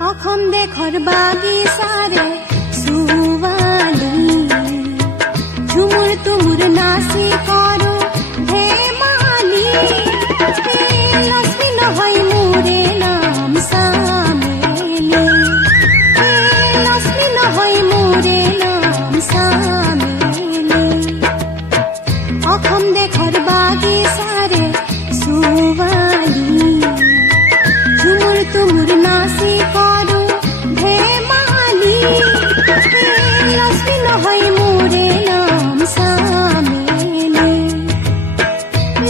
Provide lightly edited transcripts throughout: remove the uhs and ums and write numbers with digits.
অসম দেশৰ বাগিচাৰে ছোৱালী ঝুমুৰ তুমুৰ নাচি কৰো ধেমালি লক্ষ্মী নহয় মোৰে নাম চামেলি লক্ষ্মী নহয় মোৰে নাম চামেলি অসম দেশৰ বাগিচাৰে ছোৱালী ঝুমুৰ তুমুৰ নাচি কৰো ধেমালি লক্ষ্মী নহয় মোৰে নাম চামেলি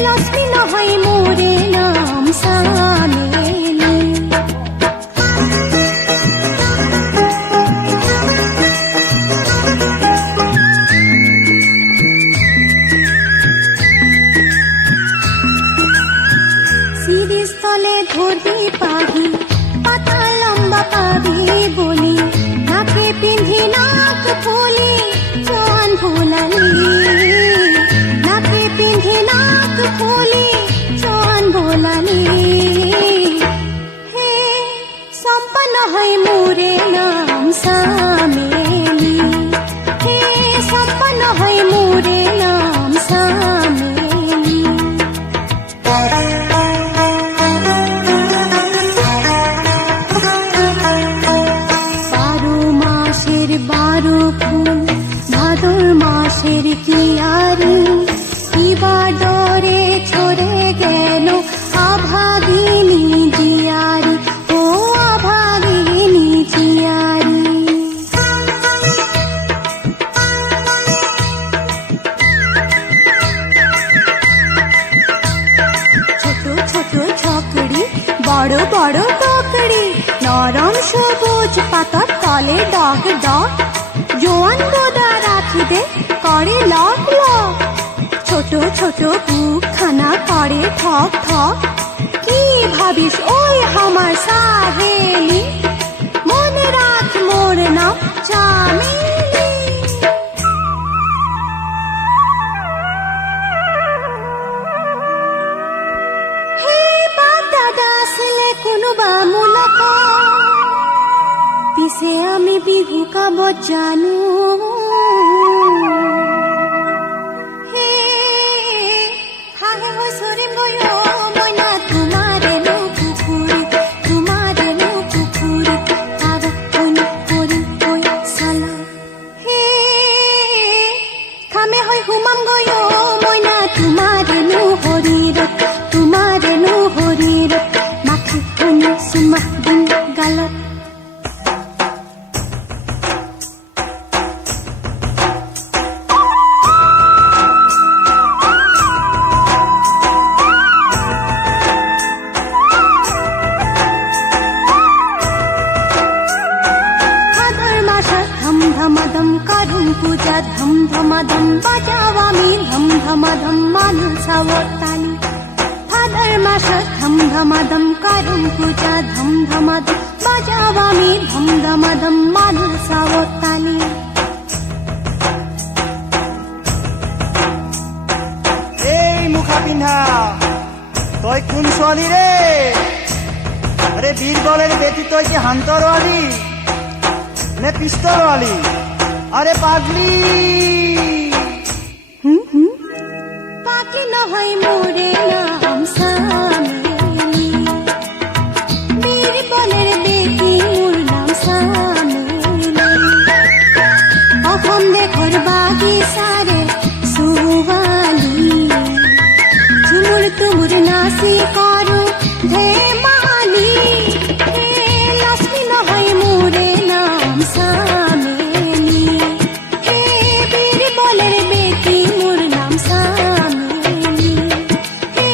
লক্ষ্মী নহয় মোৰে নাম চামেলি শিরিষতলে ধরি পাহি পাতা লম্বা পাবি বলি নাকে পিন্ধি নাক ফুলি জোয়ান ভোলালি নাকে পিন্ধি নাক ফুলি জোয়ান ভোলালি হে সম্পন্ন হয় মোরে নাম সামেলি হে সম্পন্ন হয় মোরে নাম সামেলি বারো ফুল ভাদর মাসের কিয়ারি কিবা ডরে ছড়ে গেল অভাগিনী জিয়ারি ও অভাগিনী জিয়ারি ছোট ছোট ছকড়ি বড় বড় টকড়ি নরম সবুজ পাতার তলে ডগ ডগ জোয়ান গোদা রাখি দে করে লক লক ছোট ছোট বুকখানা করে ঠক ঠক কি ভাবিস ওই আমার সাহেলি মনে রাখ মোর নাম চামেলি হে বাপ দাদা আসলে কোনোবা মুলাকাত পিছে আমি বিহু গাব জানো হে হাহে হসরে ময় মইনা তোমারে নো পুকুরি তোমারে নো পুকুরি তারা কোন করি কই সালা হে খামে হয় হুমাম গয় মইনা তোমারে নো হরিরত তোমারে নো হরিরত মাখি কোন সুমা দিন গালত ধমাধম করুম পূজা ধম ধমাধম বাজাও আমি ধম ধমাধম মানুষাওর তালি ভাদর মাস ধম ধমাধম করুম পূজা ধম ধমাধম বাজাও আমি ধম ধমাধম মানুষাওর তালি এই মুখা পিন্ধা তই কোন ছোৱালী রে আরে বীরবলের বেটি তই কি হান্তরওয়ালি নে পিস্তলওয়ালি আরে পাগলি পাগলি নহয় মোরে নাম সামেলি বীরবলের বেটি মোর নাম সামেলি অসম দেশৰ বাগিচাৰে ছোৱালী ঝুমুৰ তুমুৰ নাচি কৰো ধেমালি লক্ষ্মী নহয় মোৰে নাম সামেলি হে বীরবলের বেটি মোর নাম সামেলি হে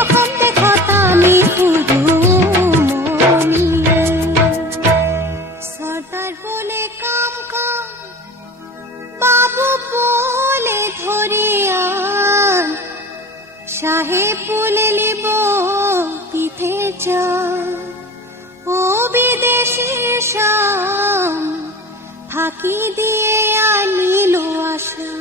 অসম দেশত আমি সুৰু মনি সর্দার বলে কাম কাম বাবু বলে ধরিয়ান সাহেব বলে লিব পিঠে যা ও বিদেশের শাম ফাঁকি দিয়ে আনিল আশা